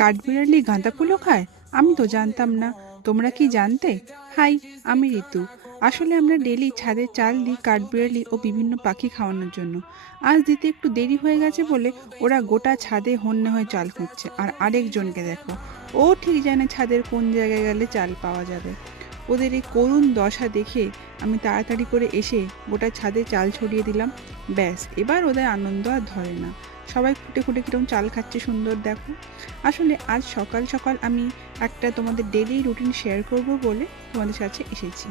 কাঠবিড়ালি গাঁদা ফুলও খায়? আমি তো জানতাম না। তোমরা কি জানতে? হাই, আমি ঋতু। আসলে আমরা ডেলি ছাদে চাল দিই কাঠবিড়ালি ও বিভিন্ন পাখি খাওয়ানোর জন্য। আজ দিতে একটু দেরি হয়ে গেছে বলে ওরা গোটা ছাদে হন্যে হয়ে চাল খুঁজছে। আর আরেকজনকে দেখো, ও ঠিক জানে ছাদের কোন জায়গায় গেলে চাল পাওয়া যাবে। ওদের এই করুণ দশা দেখে আমি তাড়াতাড়ি করে এসে গোটা ছাদে চাল ছড়িয়ে দিলাম। ব্যাস, এবার ওদের আনন্দ আর ধরে না। সবাই খুঁটে খুঁটে কীরকম চাল খাচ্ছে সুন্দর দেখো। আসলে আজ সকাল সকাল আমি একটা তোমাদের ডেইলি রুটিন শেয়ার করব বলে তোমাদের কাছে এসেছি।